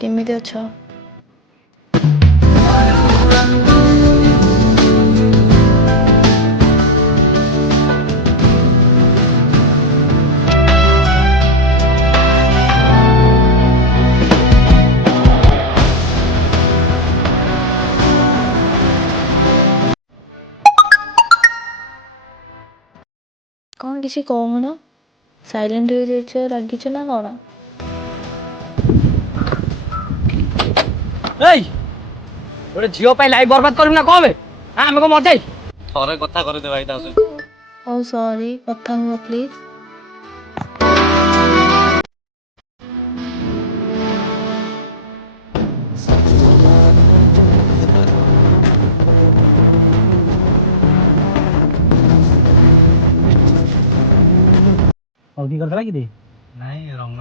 କେମିତି ଅଛ? କଣ କିଛି କହୁନ? ସାଇଲେଣ୍ଟ ହେଇଯାଇଛ, ରାଗିଛ ନା କଣ? ଏଇ ଗୋଟେ ଝିଅ ପାଇଁ ଲାଇଫ ବର୍ବାଦ କରିବୁ ନା କଣ ବେ? ଆମେ କଣ ମଜାଇ ଥରେ କଥା କରିଦେ ଭାଇ ତା ସହିତ। ହଉ ସରି, କଥା ହୁଅ ପ୍ଲିଜ୍। हल्दी करता कि नहीं रंग